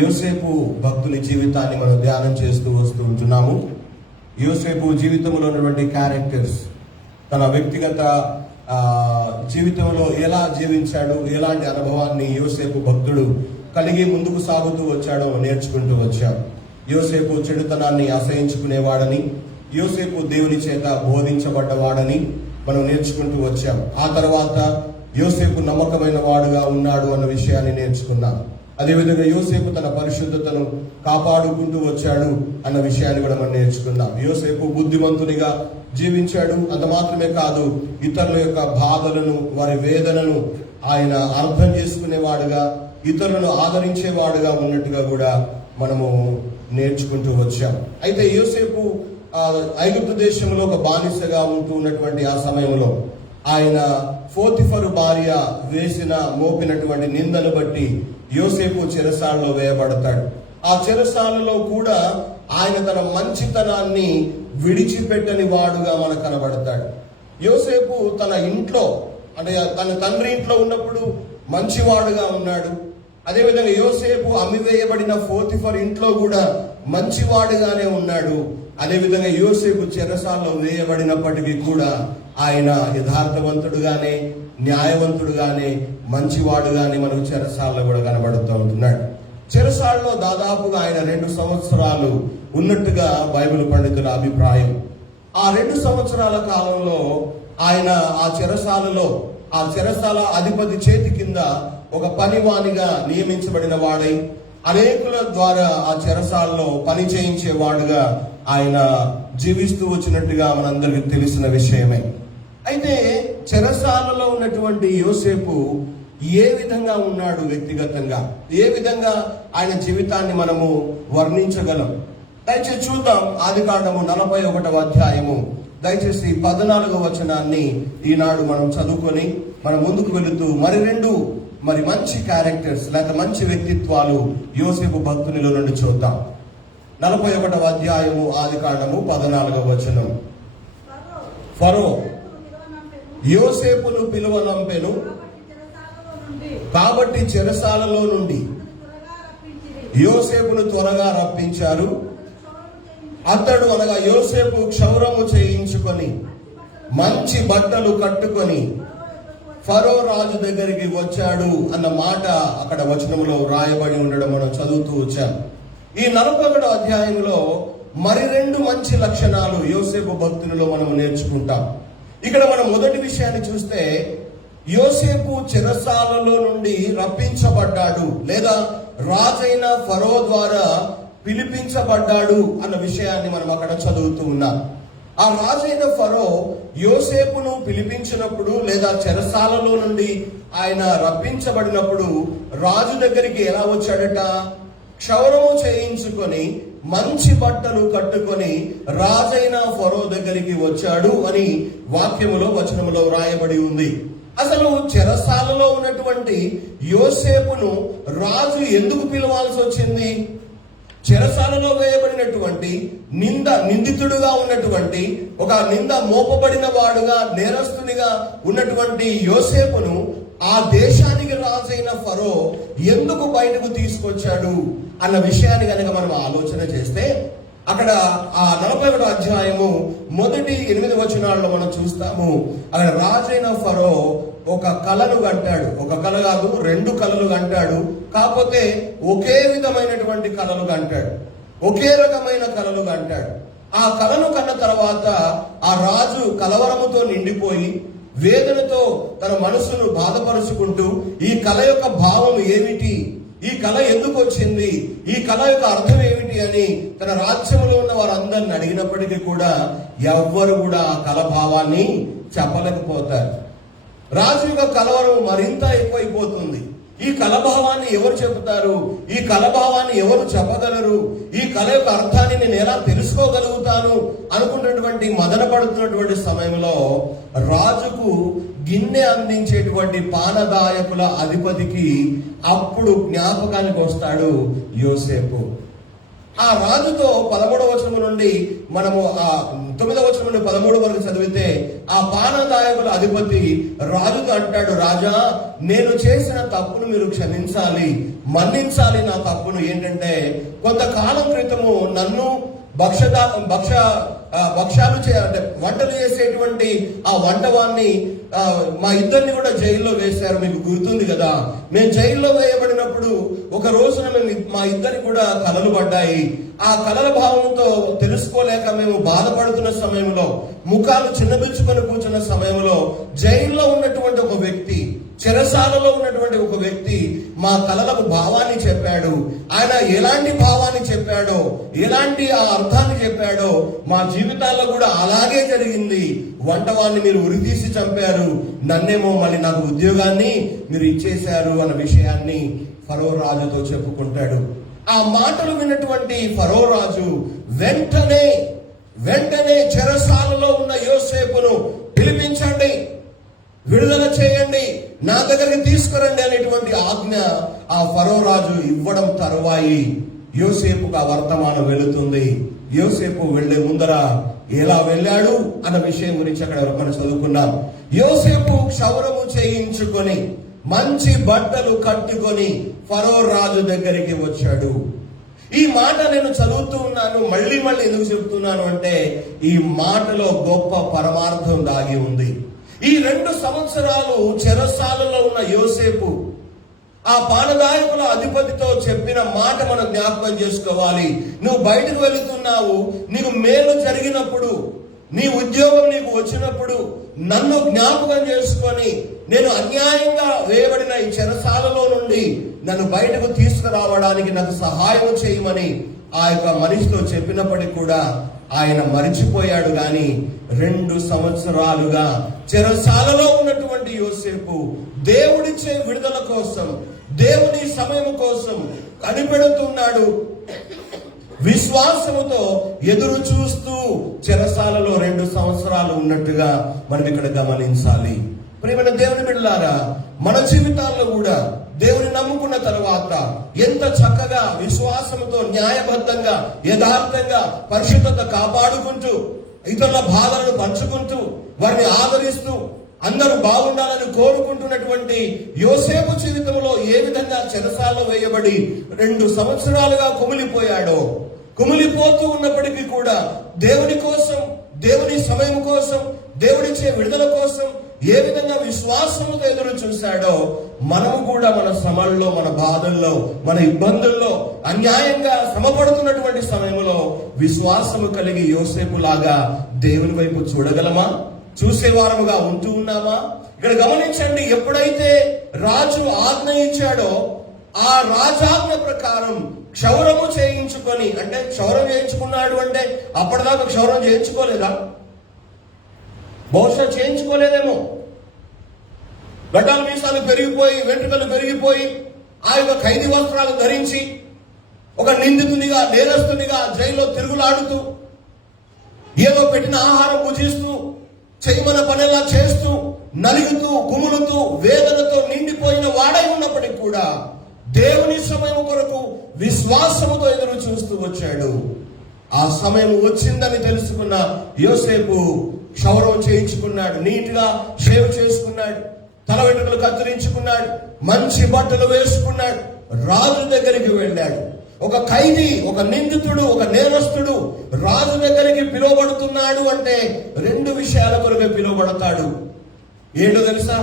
యోసేపు భక్తుని జీవితాన్ని మనం ధ్యానం చేస్తూ వస్తూ ఉంటున్నాము. యోసేపు జీవితంలో ఉన్నటువంటి క్యారెక్టర్స్, తన వ్యక్తిగత జీవితంలో ఎలా జీవించాడు, ఎలాంటి అనుభవాన్ని యోసేపు భక్తుడు కలిగి ముందుకు సాగుతూ వచ్చాడో నేర్చుకుంటూ వచ్చాం. యోసేపు చెడుతనాన్ని అసహించుకునేవాడని, యోసేపు దేవుని చేత బోధించబడ్డవాడని మనం నేర్చుకుంటూ వచ్చాం. ఆ తర్వాత యోసేపు నమ్మకమైన వాడుగా ఉన్నాడు అన్న విషయాన్ని నేర్చుకున్నాం. అదేవిధంగా యోసేపు తన పరిశుద్ధతను కాపాడుకుంటూ వచ్చాడు అన్న విషయాన్ని కూడా మనం నేర్చుకున్నాం. యోసేపు బుద్ధిమంతునిగా జీవించాడు. అంత మాత్రమే కాదు, ఇతరుల యొక్క బాధలను, వారి వేదనను ఆయన అర్థం చేసుకునేవాడుగా, ఇతరులను ఆదరించేవాడుగా ఉన్నట్టుగా కూడా మనము నేర్చుకుంటూ వచ్చాం. అయితే యోసేపు ఐగుప్తు దేశంలో ఒక బానిసగా ఉంటూ ఉన్నటువంటి ఆ సమయంలో ఆయన పోతిఫరు భార్య మోపినటువంటి నిందను బట్టి యోసేపు చెరసాలలో వేయబడతాడు. ఆ చెరసాలలో కూడా ఆయన తన మంచితనాన్ని విడిచిపెట్టని వాడుగా మనకు కనబడతాడు. యోసేపు తన ఇంట్లో, అంటే తన తండ్రి ఇంట్లో ఉన్నప్పుడు మంచివాడుగా ఉన్నాడు. అదేవిధంగా యోసేపు అమ్మివేయబడిన పోతిఫర్ ఇంట్లో కూడా మంచివాడుగానే ఉన్నాడు. అదేవిధంగా యోసేపు చెరసాలలో వేయబడినప్పటికీ కూడా ఆయన యథార్థవంతుడుగానే, న్యాయవంతుడుగానే, మంచివాడుగానే మనకు చెరసాలలో కూడా కనబడుతూ ఉంటున్నాడు. చెరసాలలో దాదాపుగా ఆయన 2 సంవత్సరాలు ఉన్నట్టుగా బైబిల్ పండితుల అభిప్రాయం. ఆ 2 సంవత్సరాల కాలంలో ఆయన ఆ చెరసాల అధిపతి చేతి కింద ఒక పనివానిగా నియమించబడిన వాడై అనేకుల ద్వారా ఆ చెరసాలలో పని చేయించేవాడుగా ఆయన జీవిస్తూ వచ్చినట్టుగా మనందరికీ తెలిసిన విషయమే. అయితే చెరసాలలో ఉన్నటువంటి యోసేపు ఏ విధంగా ఉన్నాడు వ్యక్తిగతంగా, ఏ విధంగా ఆయన జీవితాన్ని మనము వర్ణించగలం? దయచేసి చూద్దాం. ఆదికాండము 41వ అధ్యాయము దయచేసి 14వ వచనాన్ని ఈనాడు మనం చదువుకొని మనం ముందుకు వెళుతూ మరి మంచి క్యారెక్టర్స్ లేక మంచి వ్యక్తిత్వాలు యోసేపు భక్తునిలో నుండి చూద్దాం. 41వ అధ్యాయము ఆదికాండము 14వ వచనం. ఫరో యోసేపును పిలువనంపెను, కాబట్టి చెరసాలలో నుండి యోసేపును త్వరగా రప్పించారు. అతడు అనగా యోసేపు క్షౌరము చేయించుకొని మంచి బట్టలు కట్టుకొని ఫరో రాజు దగ్గరికి వచ్చాడు అన్న మాట అక్కడ వచనంలో రాయబడి ఉండడం మనం చదువుతూ వచ్చాం. ఈ 41వ అధ్యాయంలో మరి 2 మంచి లక్షణాలు యోసేపు భక్తులలో మనం నేర్చుకుంటాం. ఇక్కడ మనం మొదటి విషయాన్ని చూస్తే, యోసేపు చెరసాలలో నుండి రప్పించబడ్డాడు లేదా రాజైన ఫరో ద్వారా పిలిపించబడ్డాడు అన్న విషయాన్ని మనం అక్కడ చదువుతూ ఉన్నాం. ఆ రాజైన ఫరో యోసేపును పిలిపించినప్పుడు లేదా చెరసాలలో నుండి ఆయన రప్పించబడినప్పుడు రాజు దగ్గరికి ఎలా వచ్చాడట? క్షౌరము చేయించుకొని మంచి బట్టలు కట్టుకొని రాజైన ఫరో దగ్గరికి వచ్చాడు అని వాక్యములో, వచనములో రాయబడి ఉంది. అసలు చెరసాలలో ఉన్నటువంటి యోసేపును రాజు ఎందుకు పిలవాల్సి వచ్చింది? చెరసాలలో వేయబడినటువంటి నిందితుడుగా ఉన్నటువంటి, ఒక నింద మోపబడిన వాడుగా, నేరస్తునిగా ఉన్నటువంటి యోసేపును ఆ దేశానికి రాజైన ఫరో ఎందుకు బయటకు తీసుకొచ్చాడు అన్న విషయాన్ని కనుక మనం ఆలోచన చేస్తే, అక్కడ ఆ 41వ అధ్యాయము మొదటి 8 వచనాల్లో మనం చూస్తాము. అక్కడ రాజైన ఫరో ఒక కలను కంటాడు. ఒక కల కాదు, 2 కలలు కంటాడు. కాకపోతే ఒకే విధమైనటువంటి కలలు కంటాడు, ఒకే రకమైన కలలు కంటాడు. ఆ కలను కన్న తర్వాత ఆ రాజు కలవరముతో నిండిపోయి వేదనతో తన మనసును బాధపరుచుకుంటూ, ఈ కల యొక్క భావం ఏమిటి, ఈ కళ ఎందుకు వచ్చింది, ఈ కళ యొక్క అర్థం ఏమిటి అని తన రాజ్యంలో ఉన్న వారందరిని అడిగినప్పటికీ కూడా ఎవ్వరు కూడా ఆ కళ భావాన్ని చెప్పలేకపోతారు. రాజు యొక్క కలవరం మరింత ఎక్కువైపోతుంది. ఈ కలభావాన్ని ఎవరు చెబుతారు? ఈ కలభావాన్ని ఎవరు చెప్పగలరు? ఈ కళ యొక్క అర్థాన్ని నేను ఎలా తెలుసుకోగలుగుతాను అనుకున్నటువంటి మదన పడుతున్నటువంటి సమయంలో రాజుకు గిన్నె అందించేటువంటి పానదాయకుల అధిపతికి అప్పుడు జ్ఞాపకానికి వస్తాడు యోసేపు. ఆ రాజుతో 13వ వచనం నుండి మనము ఆ 9వ వచనం నుండి 13 వరకు చదివితే, ఆ పానదాయకుల అధిపతి రాజుతో అంటాడు, రాజా, నేను చేసిన తప్పును మీరు క్షమించాలి, మన్నించాలి. నా తప్పును ఏంటంటే, కొంతకాలం క్రితము నన్ను భక్ష్యాలు అంటే వంటలు చేసేటువంటి ఆ వంటవాన్ని మా ఇద్దరిని కూడా జైల్లో వేశారు. మీకు గుర్తుంది కదా. మేము జైల్లో వేయబడినప్పుడు ఒక రోజున మా ఇద్దరికి కూడా కలలు పడ్డాయి. ఆ కలల భావంతో తెలుసుకోలేక మేము బాధపడుతున్న సమయంలో, ముఖాలు చిన్నబిచ్చుకొని కూర్చున్న సమయంలో, జైల్లో ఉన్నటువంటి ఒక వ్యక్తి, చెరసాలలో ఉన్నటువంటి ఒక వ్యక్తి మా కలలకు భావాన్ని చెప్పాడు. ఆయన ఎలాంటి భావాన్ని చెప్పాడో, ఎలాంటి ఆ అర్థాన్ని చెప్పాడో మా జీవితాల్లో కూడా అలాగే జరిగింది. వంటవాన్ని మీరు ఉరితీసి చంపారు, నన్నేమో మళ్ళీ నాకు ఉద్యోగాన్ని మీరు ఇచ్చేశారు అన్న విషయాన్ని ఫరో రాజుతో చెప్పుకుంటాడు. ఆ మాటలు విన్నటువంటి ఫరో రాజు వెంటనే చెరసాలలో ఉన్న యోసేపును పిలిపించండి, విడుదల చేయండి, నా దగ్గరికి తీసుకురండి అనేటువంటి ఆజ్ఞ ఆ ఫరో రాజు ఇవ్వడం తరువాయి యోసేపుకు ఆ వర్తమానం వెళుతుంది. యోసేపు వెళ్లే ముందర ఎలా వెళ్ళాడు అన్న విషయం గురించి అక్కడ మనం చదువుకున్నాం. యోసేపు క్షౌరము చేయించుకొని మంచి బట్టలు కట్టుకొని ఫరో రాజు దగ్గరికి వచ్చాడు. ఈ మాట నేను చదువుతూ ఉన్నాను, మళ్ళీ ఎందుకు చెప్తున్నాను అంటే, ఈ మాటలో గొప్ప పరమార్థం దాగి ఉంది. ఈ 2 సంవత్సరాలు చెరసాలలో ఉన్న యోసేపు ఆ పానదాయకుల అధిపతితో చెప్పిన మాట మనం జ్ఞాపకం చేసుకోవాలి. నువ్వు బయటకు వెళుతున్నావు, నీకు మేలు జరిగినప్పుడు, నీ ఉద్యోగం నీకు వచ్చినప్పుడు నన్ను జ్ఞాపకం చేసుకొని, నేను అన్యాయంగా వేయబడిన ఈ చెరసాలలో నుండి నన్ను బయటకు తీసుకురావడానికి నాకు సహాయం చేయమని ఆ యొక్క మనిషితో చెప్పినప్పటికీ కూడా ఆయన మరిచిపోయాడు. గాని 2 సంవత్సరాలుగా చెరసాలలో ఉన్నటువంటి యోసేపు దేవుడిచ్చే విడుదల కోసం, దేవుని సమయం కోసం కనిపెడుతున్నాడు. విశ్వాసముతో ఎదురు చూస్తూ చెరసాలలో 2 సంవత్సరాలు ఉన్నట్టుగా మనం ఇక్కడ గమనించాలి. ప్రియమైన దేవుని బిడ్డలారా, మన జీవితాల్లో కూడా దేవుని నమ్ముకున్న తర్వాత ఎంత చక్కగా విశ్వాసంతో, న్యాయబద్ధంగా, యథార్థంగా పరిశుద్ధత కాపాడుకుంటూ, ఇతరుల బాధలను పంచుకుంటూ, వారిని ఆదరిస్తూ, అందరూ బాగుండాలని కోరుకుంటున్నటువంటి యోసేపు జీవితంలో ఏ విధంగా చెరసాలలో వేయబడి 2 సంవత్సరాలుగా కుమిలిపోతూ ఉన్నప్పటికీ కూడా దేవుని కోసం, దేవుని సమయం కోసం, దేవుడిచ్చే విడుదల కోసం ఏ విధంగా విశ్వాసముతో ఎదురు చూశాడో, మనము కూడా మన శ్రమల్లో, మన బాధల్లో, మన ఇబ్బందుల్లో, అన్యాయంగా శ్రమపడుతున్నటువంటి సమయంలో విశ్వాసము కలిగి యోసేపు లాగా దేవుని వైపు చూడగలమా? చూసేవారముగా ఉంటూ ఉన్నామా? ఇక్కడ గమనించండి, ఎప్పుడైతే రాజు ఆజ్ఞ ఇచ్చాడో ఆ రాజాజ్ఞ ప్రకారం క్షౌరము చేయించుకొని, అంటే క్షౌరం చేయించుకున్నాడు అంటే అప్పటిదాకా క్షౌరం చేయించుకోలేదా? బహుశా చేయించుకోలేదేమో. గడ్డాలు మీసాలు పెరిగిపోయి, వెంట్రుకలు పెరిగిపోయి, ఆ యొక్క ఖైదీ వస్త్రాలు ధరించి ఒక నిందితునిగా, నేరస్తునిగా జైల్లో తిరుగులాడుతూ, ఏదో పెట్టిన ఆహారం భుజిస్తూ, చేయమన పనిలా చేస్తూ, నలుగుతూ, కుములుతూ, వేదనతో నిండిపోయిన వాడై ఉన్నప్పటికీ కూడా దేవుని సమయం కొరకు విశ్వాసముతో ఎదురు చూస్తూ వచ్చాడు. ఆ సమయం వచ్చిందని తెలుసుకున్న యోసేపు క్షౌరం చేయించుకున్నాడు, నీట్గా షేవ్ చేసుకున్నాడు, తల వెంట్రుకలు కత్తిరించుకున్నాడు, మంచి బట్టలు వేసుకున్నాడు, రాజు దగ్గరికి వెళ్ళాడు. ఒక ఖైదీ, ఒక నిందితుడు, ఒక నేరస్తుడు రాజు దగ్గరికి పిలువబడుతున్నాడు అంటే 2 విషయాల కొరకు పిలువబడతాడు. ఏంటో తెలుసా?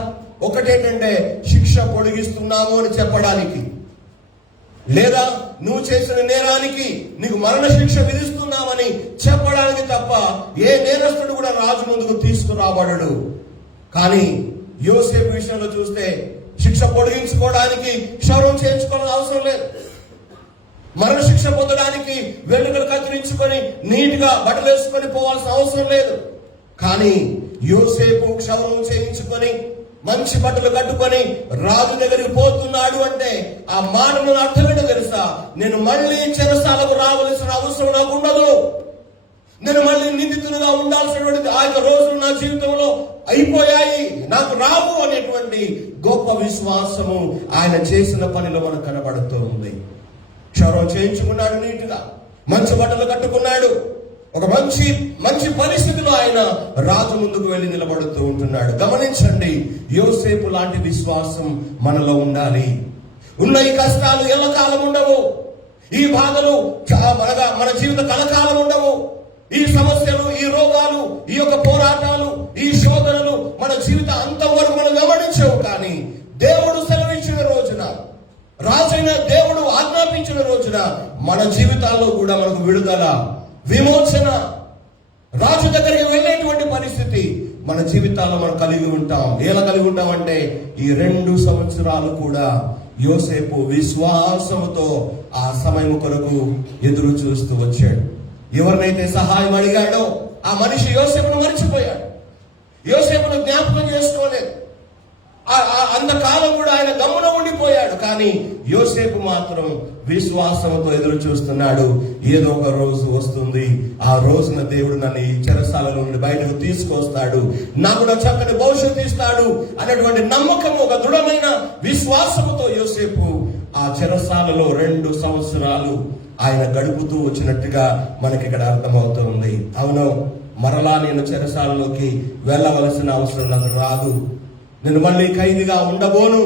ఒకటేంటంటే శిక్ష పొడిగిస్తున్నాము అని చెప్పడానికి, లేదా నువ్వు చేసిన నేరానికి నీకు మరణ శిక్ష విధిస్తున్నామని చెప్పడానికి తప్ప ఏ నేరస్తుడు కూడా రాజు ముందుకు తీసుకురాబడడు. కానీ యోసేపు విషయంలో చూస్తే శిక్ష పొడిగించుకోవడానికి క్షౌరం చేయించుకోవాలని అవసరం లేదు. మరణ శిక్ష పొందడానికి వెంట్రుకలు కత్తిరించుకొని నీట్గా బట్టలు వేసుకొని పోవాల్సిన అవసరం లేదు. కానీ యోసేపు క్షౌరం చేయించుకొని మంచి బట్టలు కట్టుకొని రాజు దగ్గరికి పోతున్నాడు అంటే ఆ మాటను అర్థం ఏంటో తెలుసా? నేను మళ్ళీ చెరసాలకు రావాల్సిన అవసరం నాకు ఉండదు, నేను మళ్ళీ నిందితులుగా ఉండాల్సినటువంటి ఆ యొక్క రోజులు నా జీవితంలో అయిపోయాయి, నాకు రావు అనేటువంటి గొప్ప విశ్వాసము ఆయన చేసిన పనిలో మనకు కనబడుతూ ఉంది. క్షౌరం చేయించుకున్నాడు నీట్గా, మంచి బట్టలు కట్టుకున్నాడు. ఒక మంచి మంచి పరిస్థితిలో ఆయన రాజు ముందుకు వెళ్ళి నిలబడుతూ ఉంటున్నాడు. గమనించండి, యోసేపు లాంటి విశ్వాసం మనలో ఉండాలి. ఉన్న ఈ కష్టాలు ఎల్లకాలం ఉండవు. ఈ బాధలు మన జీవిత కలకాలం ఉండవు. ఈ సమస్యలు, ఈ రోగాలు, ఈ యొక్క పోరాటాలు, ఈ శోధనలు మన జీవిత అంతం వరకు మనం గమనించవు. కానీ దేవుడు సెలవించిన రోజున, రాజైన దేవుడు ఆజ్ఞాపించిన రోజున మన జీవితాల్లో కూడా మనకు విడుదల, విమోచన, రాజు దగ్గరికి వెళ్ళేటువంటి పరిస్థితి మన జీవితాల్లో మనం కలిగి ఉంటాం. ఎలా కలిగి ఉంటామంటే ఈ 2 సంవత్సరాలు కూడా యోసేపు విశ్వాసముతో ఆ సమయం కొరకు ఎదురు చూస్తూ వచ్చాడు. ఎవరినైతే సహాయం అడిగాడో ఆ మనిషి యోసేపును మర్చిపోయాడు. యోసేపును జ్ఞాపకం చేసుకోలేదు. అంతకాలం కూడా ఆయన గమ్మున ఉండిపోయాడు. కానీ యోసేపు మాత్రం విశ్వాసంతో ఎదురు చూస్తున్నాడు. ఏదో ఒక రోజు వస్తుంది, ఆ రోజున దేవుడు నన్ను ఈ చెరసాల నుండి బయటకు తీసుకొస్తాడు, నాకు కూడా చక్కని భవిష్యత్తు ఇస్తాడు అనేటువంటి నమ్మకము, ఒక దృఢమైన విశ్వాసముతో యోసేపు ఆ చెరసాలలో 2 సంవత్సరాలు ఆయన గడుపుతూ వచ్చినట్టుగా మనకి ఇక్కడ అర్థమవుతుంది. అవును, మరలా నేను చెరసాలలోకి వెళ్ళవలసిన అవసరం నాకు రాదు. నేను మళ్ళీ ఖైదీగా ఉండబోను.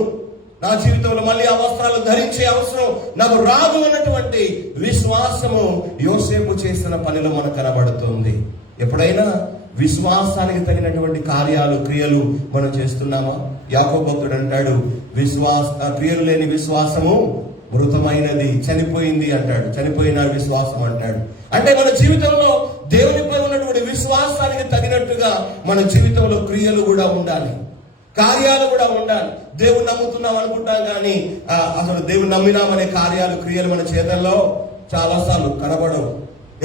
నా జీవితంలో మళ్ళీ ఆ వస్త్రాలు ధరించే అవసరం నాకు రాదు అన్నటువంటి విశ్వాసము యోసేపు చేసిన పనిలో మనకు కనబడుతుంది. ఎప్పుడైనా విశ్వాసానికి తగినటువంటి కార్యాలు, క్రియలు మనం చేస్తున్నామా? యాకోబు భక్తుడు అంటాడు, క్రియలు లేని విశ్వాసము మృతమైనది, చనిపోయింది అంటాడు. చనిపోయిన విశ్వాసం అంటాడు. అంటే మన జీవితంలో దేవునిపై ఉన్నటువంటి విశ్వాసానికి తగినట్టుగా మన జీవితంలో క్రియలు కూడా ఉండాలి, కార్యాలు కూడా ఉండాలి. దేవుని నమ్ముతున్నాం అనుకుంటాం, కానీ అసలు దేవుని నమ్మినామనే కార్యాలు, క్రియలు మన చేతల్లో చాలాసార్లు కనబడవు,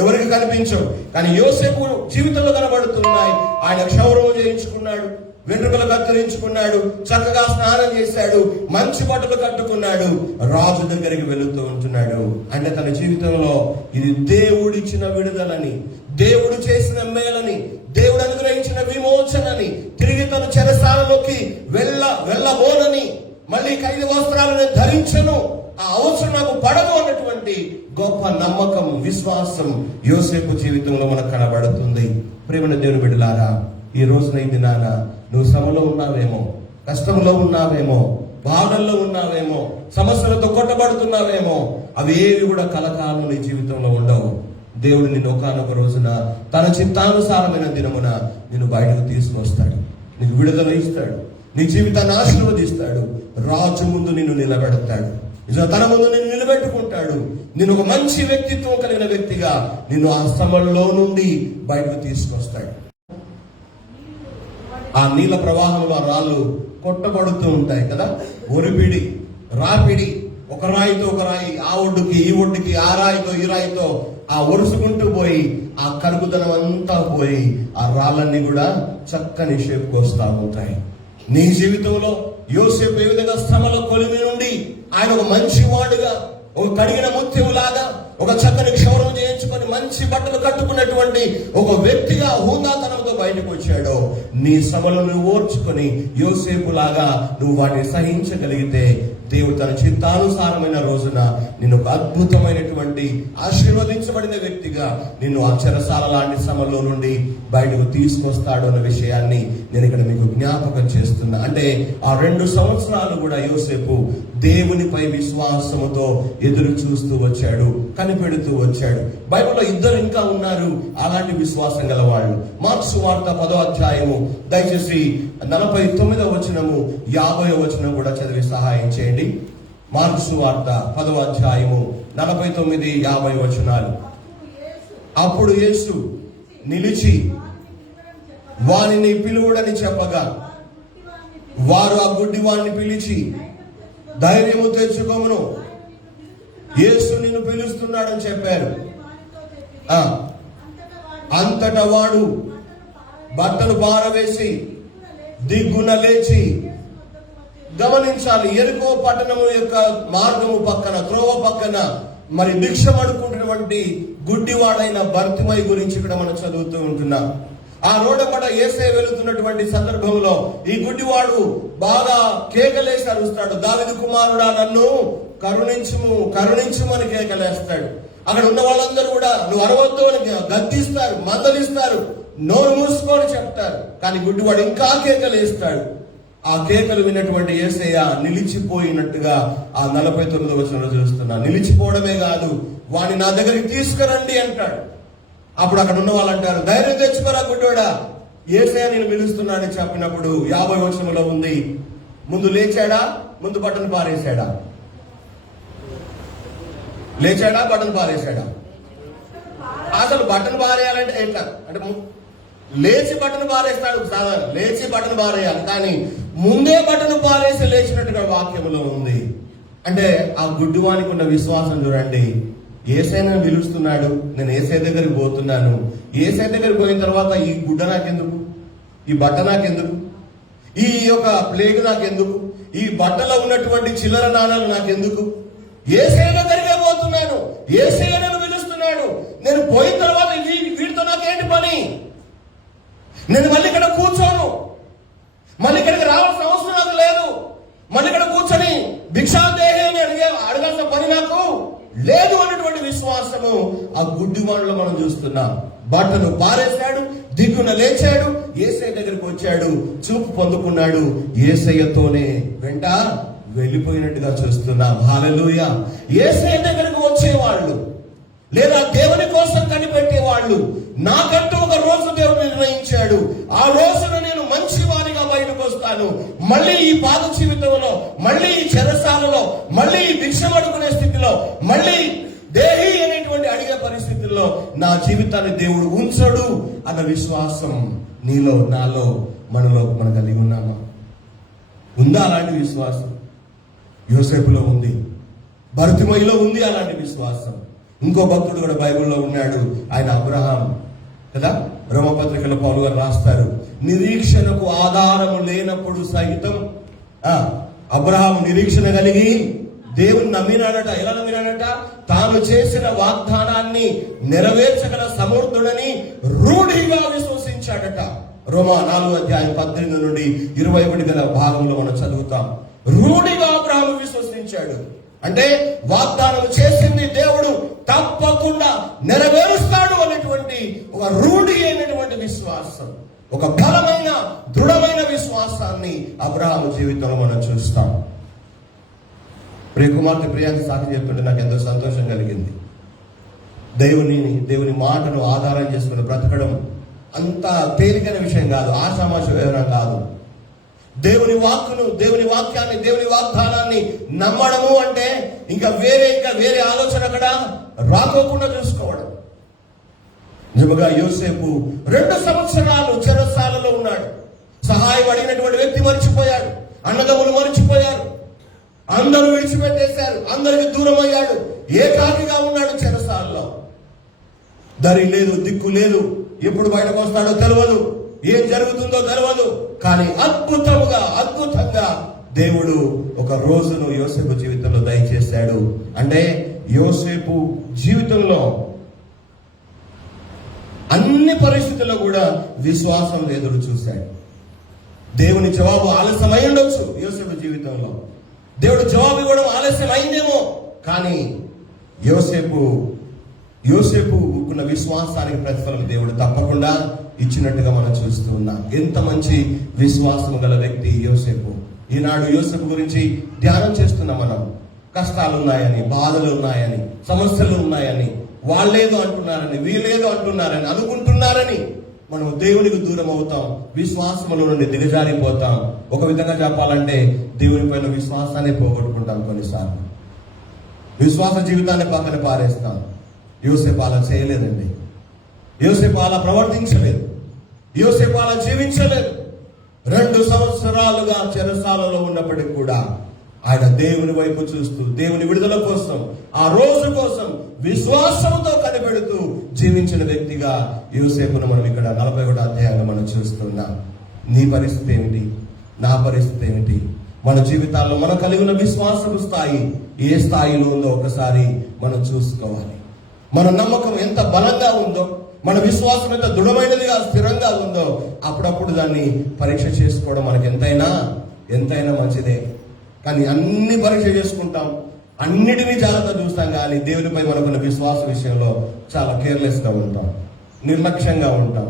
ఎవరికి కనిపించవు. కానీ యోసేపు జీవితంలో కనబడుతున్నాయి. ఆయన క్షౌరం చేయించుకున్నాడు, వెంట్రుకలు కత్తిరించుకున్నాడు, చక్కగా స్నానం చేశాడు, మంచి బట్టలు కట్టుకున్నాడు, రాజు దగ్గరికి వెళుతూ ఉంటున్నాడు. అంటే తన జీవితంలో ఇది దేవుడిచ్చిన విడుదలని, దేవుడు చేసిన మేలని, దేవుడు అనుగ్రహించిన విమోచనని, తిరిగి తను చెరసాలలోకి వెళ్ళబోనని, మళ్ళీ ఖైదీ వస్త్రాలను ధరించను, ఆ అవసరం నాకు పడదు అన్నటువంటి గొప్ప నమ్మకం, విశ్వాసం యోసేపు జీవితంలో మనకు కనబడుతుంది. ప్రియమైన దేవుని బిడ్డలారా, ఈ రోజున ఈ దినాన నువ్వు శ్రమలో ఉన్నావేమో, కష్టంలో ఉన్నావేమో, బాధల్లో ఉన్నావేమో, సమస్యలతో కొట్టబడుతున్నావేమో, అవి ఏవి కూడా కలకాలం నీ జీవితంలో ఉండవు. దేవుడు నిన్ను ఒకనొక రోజున తన చిత్తానుసారమైన దినమున నిన్ను బయటకు తీసుకొస్తాడు, నీకు విడుదల ఇస్తాడు, నీ జీవితాన్ని ఆశీర్వదిస్తాడు, రాజు ముందు నిన్ను నిలబెడతాడు, తన ముందు నిన్ను నిలబెట్టుకుంటాడు. నిన్ను ఒక మంచి వ్యక్తిత్వం కలిగిన వ్యక్తిగా నిన్ను ఆ శ్రమల్లో నుండి బయటకు తీసుకొస్తాడు. ఆ నీళ్ళ ప్రవాహంలో ఆ రాళ్ళు కొట్టబడుతూ ఉంటాయి కదా, ఒరిపిడి, రాపిడి, ఒక రాయితో ఒక రాయి, ఆ ఒడ్డుకి ఈ ఒడ్డుకి, ఆ రాయితో ఈ రాయితో ఆ ఒరుసుకుంటూ పోయి ఆ కరుగుదనం అంతా పోయి ఆ రాళ్ళన్నీ కూడా చక్కని షేప్కి వస్తూ ఉంటాయి. నీ జీవితంలో యోసేపు ఏ విధంగా శ్రమల కొలిమి నుండి ఆయన ఒక మంచి వాడుగా, ఒక కడిగిన ముత్యములాగా, ఒక చక్కని క్షౌరం చేయించుకొని మంచి బట్టలు కట్టుకున్నటువంటి ఒక వ్యక్తిగా హూందాతనంతో బయటకు వచ్చాడో, నీ శ్రమలను నువ్వు ఓర్చుకొని యోసేపు లాగా నువ్వు వాటిని సహించగలిగితే దేవుడు తన చిత్తానుసారమైన రోజున నిన్ను ఒక అద్భుతమైనటువంటి ఆశీర్వదించబడిన వ్యక్తిగా నిన్ను ఆ చెరసాల లాంటి శ్రమలో నుండి బయటకు తీసుకొస్తాడు అన్న విషయాన్ని నేను ఇక్కడ మీకు జ్ఞాపకం చేస్తున్నా. అంటే ఆ 2 సంవత్సరాలు కూడా యోసేపు దేవునిపై విశ్వాసముతో ఎదురు చూస్తూ వచ్చాడు, కనిపెడుతూ వచ్చాడు. బైబిల్లో 2 ఇంకా ఉన్నారు అలాంటి విశ్వాసం గల వాళ్ళు. మార్కు సువార్త 10వ అధ్యాయము దయచేసి 49వ వచనము 50వ వచనం కూడా చదివి సహాయం చేయండి. మార్కు సువార్త 10వ అధ్యాయము 49, 50 వచనాలు. అప్పుడు యేసు నిలిచి వానిని పిలువుడని చెప్పగా వారు ఆ గుడ్డివాణ్ణి పిలిచి, ధైర్యము తెచ్చుకోమును, యేసు నిన్ను పిలుస్తున్నాడని చెప్పారు. అంతటా వాడు బట్టలు పారవేసి దిగ్గున లేచి, గమనించాలి, ఎరుకో పట్టణము యొక్క మార్గము పక్కన, త్రోవ పక్కన మరి భిక్షం అడుకుంటున్నటువంటి గుడ్డివాడైన బర్తిమై గురించి ఇక్కడ మనం చదువుతూ ఉంటున్నాం. ఆ రోడ్డు పడ యేసే వెళుతున్నటువంటి సందర్భంలో ఈ గుడ్డివాడు బాగా కేకలేసి అరుస్తాడు, దావీదు కుమారుడా నన్ను కరుణించుము, కరుణించుమని కేకలేస్తాడు. అక్కడ ఉన్న వాళ్ళందరూ కూడా నువ్వు అరవద్దు అని గద్దిస్తారు, మందలిస్తారు, నోరు మూసుకొని చెప్తారు. కానీ గుడ్డివాడు ఇంకా కేకలు వేస్తాడు. ఆ కేకలు విన్నటువంటి యేసయ్య నిలిచిపోయినట్టుగా ఆ 49వ వచనంలో చూస్తున్నా. నిలిచిపోవడమే కాదు, వాడిని నా దగ్గరికి తీసుకురండి అంటాడు. అప్పుడు అక్కడ ఉన్న వాళ్ళు అంటారు, ధైర్యం తెచ్చుకోరా గుడ్డోడా, యేసయ్య నేను పిలుస్తున్నాడని చెప్పినప్పుడు 50వ వచనంలో ఉంది, ముందు లేచాడా, ముందు బట్టను పారేశాడా? లేచాడా, బట్టను పారేశాడా? అసలు బట్టను పారేయాలంటే ఎట్లా అంటే లేచి బట్టను పారేస్తాడు సాధారణ, లేచి బట్టను పారేయాలి. కానీ ముందే బట్టను పారేసి లేచినట్టుగా వాక్యంలో ఉంది. అంటే ఆ గుడ్డివానికి ఉన్న విశ్వాసం చూడండి. యేసయ్యను పిలుస్తున్నాడు, నేను యేసయ్య దగ్గరికి పోతున్నాను. యేసయ్య దగ్గరికి పోయిన తర్వాత ఈ గుడ్డ నాకెందుకు, ఈ బట్ట నాకెందుకు, ఈ యొక్క ప్లేగ్ నాకెందుకు, ఈ బట్టలో ఉన్నటువంటి చిల్లర నాణాలు నాకెందుకు, యేసయ్య దగ్గరికే పోతున్నాను, యేసయ్య నన్ను పిలుస్తున్నాడు. నేను పోయిన తర్వాత వీటితో నాకేంటి పని? నేను మళ్ళీ ఇక్కడ కూర్చోను, మళ్ళీ ఇక్కడికి రావాల్సిన అవసరం నాకు లేదు, మళ్ళీ ఇక్కడ కూర్చొని భిక్షాదేహి అని అడగాల్సిన పని నాకు లేదు అన్నటువంటి విశ్వాసము ఆ గుడ్డివాడిలో మనం చూస్తున్నాం. బట్టను పారేశాడు, దిగున లేచాడు, యేసయ్య దగ్గరికి వచ్చాడు, చూపు పొందుకున్నాడు, యేసయ్యతోనే వెంట వెళ్ళిపోయినట్టుగా చూస్తున్నాం. హల్లెలూయా. యేసయ్య దగ్గరకు వచ్చేవాళ్ళు లేదా దేవుని కోసం కనిపెట్టేవాళ్ళు, నాకంటూ ఒక రోజు దేవుడు నిర్ణయించాడు, ఆ రోజున నేను మంచివారిగా బయటకు వస్తాను, మళ్ళీ ఈ పాద జీవితంలో, మళ్ళీ ఈ చెరసాలలో, మళ్ళీ ఈ భిక్షం అడుగునే స్థితిలో, మళ్ళీ దేహి అనేటువంటి అడిగే పరిస్థితుల్లో నా జీవితాన్ని దేవుడు ఉంచడు అన్న విశ్వాసం నీలో, నాలో, మనలో మనం కలిగి ఉన్నామా? ఉందా అలాంటి విశ్వాసం? యోసేపులో ఉంది, భర్తిమయిలో ఉంది అలాంటి విశ్వాసం. ఇంకో భక్తుడు కూడా బైబిల్లో ఉన్నాడు, ఆయన అబ్రహాం కదా. రోమపత్రికలో పౌలు గారు రాస్తారు, నిరీక్షణకు ఆధారము లేనప్పుడు సైతం అబ్రహాం నిరీక్షణ కలిగి దేవుని నమ్మినాడట. ఎలా నమ్మినాడట? తాను చేసిన వాగ్దానాన్ని నెరవేర్చగల సమర్థుడని రూఢిగా విశ్వసించాడట. రోమా 4:18 నుండి 21 గల భాగంలో మనం చదువుతాం. రూఢిగా అబ్రహాము విశ్వసించాడు. అంటే వాగ్దానం చేసింది దేవుడు తప్పకుండా నెరవేరుస్తాడు అనేటువంటి ఒక రూఢి అయినటువంటి విశ్వాసం, ఒక బలమైన దృఢమైన విశ్వాసాన్ని అబ్రహాము జీవితంలో మనం చూస్తాం. ప్రియకుమార్తె ప్రియాంక సాక్షి చెప్తుంటే నాకు ఎంతో సంతోషం కలిగింది. దేవుని మాటను ఆధారం చేసుకుని బ్రతకడం అంత తేలికైన విషయం కాదు, ఆషామాష వివరం కాదు. దేవుని వాక్యాన్ని, దేవుని వాగ్దానాన్ని నమ్మడము అంటే ఇంకా వేరే ఆలోచన అక్కడ రాకోకుండా చూసుకోవడం. నిజంగా యోసేపు 2 సంవత్సరాలు చెరసాలలో ఉన్నాడు. సహాయం అడిగినటువంటి వ్యక్తి మర్చిపోయాడు, అన్నదమ్ములు మర్చిపోయారు, అందరూ విడిచిపెట్టేశారు, అందరికి దూరం అయ్యాడు, ఏకాకిగా ఉన్నాడు చెరసాలలో. దరి లేదు, దిక్కు లేదు, ఎప్పుడు బయటకు వస్తాడో తెలియదు, ఏం జరుగుతుందో తెలియదు. కానీ అద్భుతంగా దేవుడు ఒక రోజును యోసేపు జీవితంలో దయచేశాడు. అంటే యోసేపు జీవితంలో అన్ని పరిస్థితుల్లో కూడా విశ్వాసం ఎదురు చూశాడు. దేవుని జవాబు ఆలస్యమై ఉండొచ్చు యోసేపు జీవితంలో, దేవుడు జవాబు ఇవ్వడం ఆలస్యం అయిందేమో, కానీ యోసేపు ఉన్న విశ్వాసానికి ప్రతిఫలం దేవుడు తప్పకుండా ఇచ్చినట్టుగా మనం చూస్తూ ఉన్నాం. ఎంత మంచి విశ్వాసం గల వ్యక్తి యోసేపు. ఈనాడు యోసేపు గురించి ధ్యానం చేస్తున్నాం మనం. కష్టాలు ఉన్నాయని, బాధలు ఉన్నాయని, సమస్యలు ఉన్నాయని, వాళ్ళేదో అంటున్నారని, వీళ్ళేదో అంటున్నారని అనుకుంటున్నారని మనం దేవునికి దూరం అవుతాం, విశ్వాసములో నుండి దిగజారిపోతాం. ఒక విధంగా చెప్పాలంటే దేవుని పైన విశ్వాసాన్ని పోగొట్టుకుంటాం. కొన్నిసార్లు విశ్వాస జీవితాన్ని పక్కన పారేస్తాం. యోసేపు అలా చేయలేదండి. యోసేపు అలా ప్రవర్తించలేదు, యోసేపు అలా జీవించలేదు. 2 సంవత్సరాలుగా చెరసాలలో ఉన్నప్పటికీ కూడా ఆయన దేవుని వైపు చూస్తూ, దేవుని విడుదల కోసం, ఆ రోజు కోసం విశ్వాసంతో కనిపెడుతూ జీవించిన వ్యక్తిగా యోసేపును మనం ఇక్కడ 41వ అధ్యాయంలో మనం చూస్తున్నాం. నీ పరిస్థితి ఏమిటి? నా పరిస్థితి ఏమిటి? మన జీవితాల్లో మనం కలిగి ఉన్న విశ్వాసపు స్థాయి ఏ స్థాయిలో ఉందో ఒకసారి మనం చూసుకోవాలి. మన నమ్మకం ఎంత బలంగా ఉందో, మన విశ్వాసం ఎంత దృఢమైనదిగా, స్థిరంగా ఉందో అప్పుడప్పుడు దాన్ని పరీక్ష చేసుకోవడం మనకి ఎంతైనా మంచిదే. కానీ అన్ని పరీక్ష చేసుకుంటాం, అన్నిటినీ జాగ్రత్త చూస్తాం, కానీ దేవునిపై మనకున్న విశ్వాస విషయంలో చాలా కేర్లెస్గా ఉంటాం, నిర్లక్ష్యంగా ఉంటాం,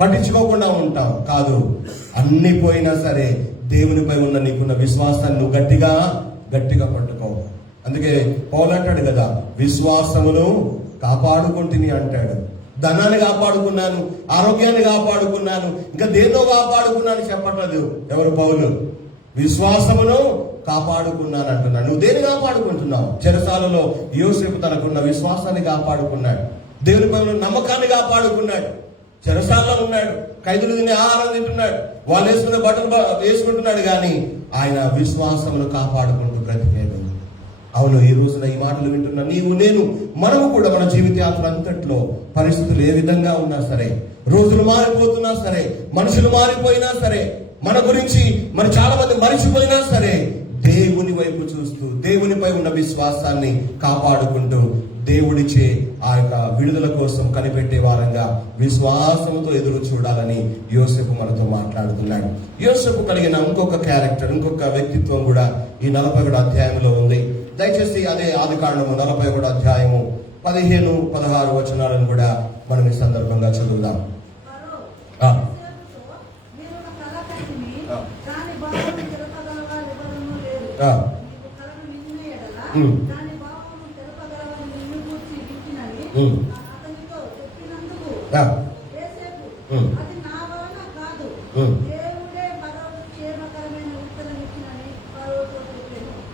పట్టించుకోకుండా ఉంటాం. కాదు, అన్ని పోయినా సరే దేవునిపై ఉన్న నీకున్న విశ్వాసాన్ని నువ్వు గట్టిగా పట్టుకో. అందుకే పౌలు అంటాడు కదా, విశ్వాసమును కాపాడుకుంటుని అంటాడు. ధనాన్ని కాపాడుకున్నాను, ఆరోగ్యాన్ని కాపాడుకున్నాను, ఇంకా దేన్నో కాపాడుకున్నాను చెప్పట్లేదు ఎవరు? పౌలు. విశ్వాసమును కాపాడుకున్నాను అంటున్నాడు. నువ్వు దేన్ని కాపాడుకుంటున్నావు? చెరసాలలో యోసేపు తనకున్న విశ్వాసాన్ని కాపాడుకున్నాడు, దేవునిపై ఉన్న నమ్మకాన్ని కాపాడుకున్నాడు. చెరసాలలో ఉన్నాడు, ఖైదులు తినే ఆహారం తింటున్నాడు, వాళ్ళు వేసుకునే బట్టలు వేసుకుంటున్నాడు, కానీ ఆయన విశ్వాసమును కాపాడుకుంటూ బ్రతికేడు. అవును, ఈ రోజున ఈ మాటలు వింటున్నా నీవు, నేను, మనము కూడా మన జీవితాంతం అంతట్లో పరిస్థితులు ఏ విధంగా ఉన్నా సరే, రోజులు మారిపోతున్నా సరే, మనుషులు మారిపోయినా సరే, మన గురించి మన చాలా మంది మరిచిపోయినా సరే, దేవుని వైపు చూస్తూ దేవునిపై ఉన్న విశ్వాసాన్ని కాపాడుకుంటూ దేవుడిచ్చే ఆ యొక్క విడుదల కోసం కనిపెట్టే వారంగా విశ్వాసంతో ఎదురు చూడాలని యోసేపు మనతో మాట్లాడుతున్నాడు. యోసేపు కలిగిన ఇంకొక క్యారెక్టర్, ఇంకొక వ్యక్తిత్వం కూడా ఈ 41 అధ్యాయంలో ఉంది. దయచేసి అదే ఆదికాండము 41 అధ్యాయము 15-16 వచనాలను కూడా మనం ఈ సందర్భంగా చదువుదాం.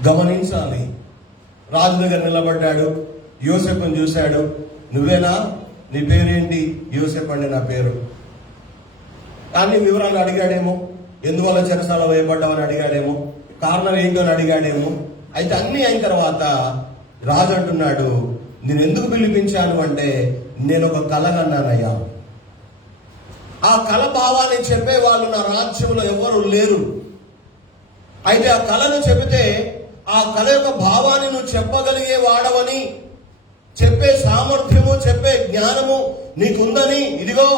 గమనించాలి, రాజు దగ్గర నిలబడ్డాడు, యోసేపుని చూశాడు. నువ్వేనా? నీ పేరేంటి? యోసేపు అండి నా పేరు. అన్ని వివరాలు అడిగాడేమో, ఎందువల్ల చెరసాల వేయబడ్డామని అడిగాడేమో, కారణం ఏంటో అని అడిగాడేమో. అయితే అన్ని అయిన తర్వాత రాజు అంటున్నాడు, నేను ఎందుకు పిలిపించాను అంటే, నేను ఒక కల కన్నానయ్యా. ఆ కల భావాన్ని చెప్పే వాళ్ళు నా రాజ్యంలో ఎవరు లేరు. అయితే ఆ కళను చెబితే ఆ కళ యొక్క భావాన్ని నువ్వు చెప్పగలిగే వాడవని, చెప్పే సామర్థ్యము, చెప్పే జ్ఞానము నీకుందని, ఇదిగో